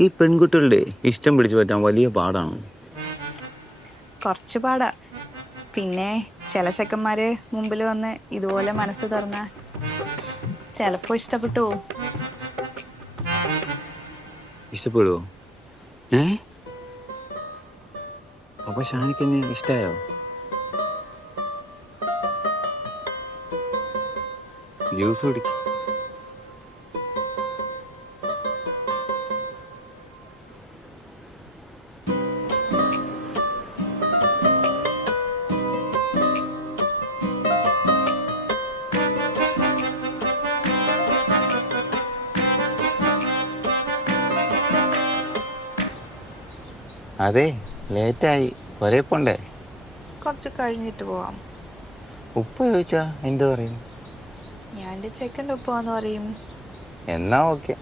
ഈ പെൺകുട്ടികളുടെ ഇഷ്ടം പിടിച്ചു പറ്റാൻ വലിയ പാടാണ്. കുറച്ച് പാടാ. പിന്നെ ചില ചെക്കന്മാര് മുമ്പിൽ വന്ന് ഇതുപോലെ മനസ്സ് തുറന്ന ചിലപ്പോ ഇഷ്ടപ്പെട്ടു പോവും. ഇഷ്ടപ്പെടുവോ? ഏ? അപ്പൊ ഷാനിക്ക് എന്നെ ഇഷ്ടായോ? ജ്യൂസ് കുടിക്ക. അതെ ലേറ്റായി. ഒരേ പോണ്ടേ. കുറച്ച് കഴിഞ്ഞിട്ട് പോവാം. ഉപ്പ് ചോദിച്ചാ എന്തു പറയും? ഞാൻ എന്റെ ചെക്കന്റെ ഉപ്പാന്ന് പറയും. എന്നാ ഓക്കെ.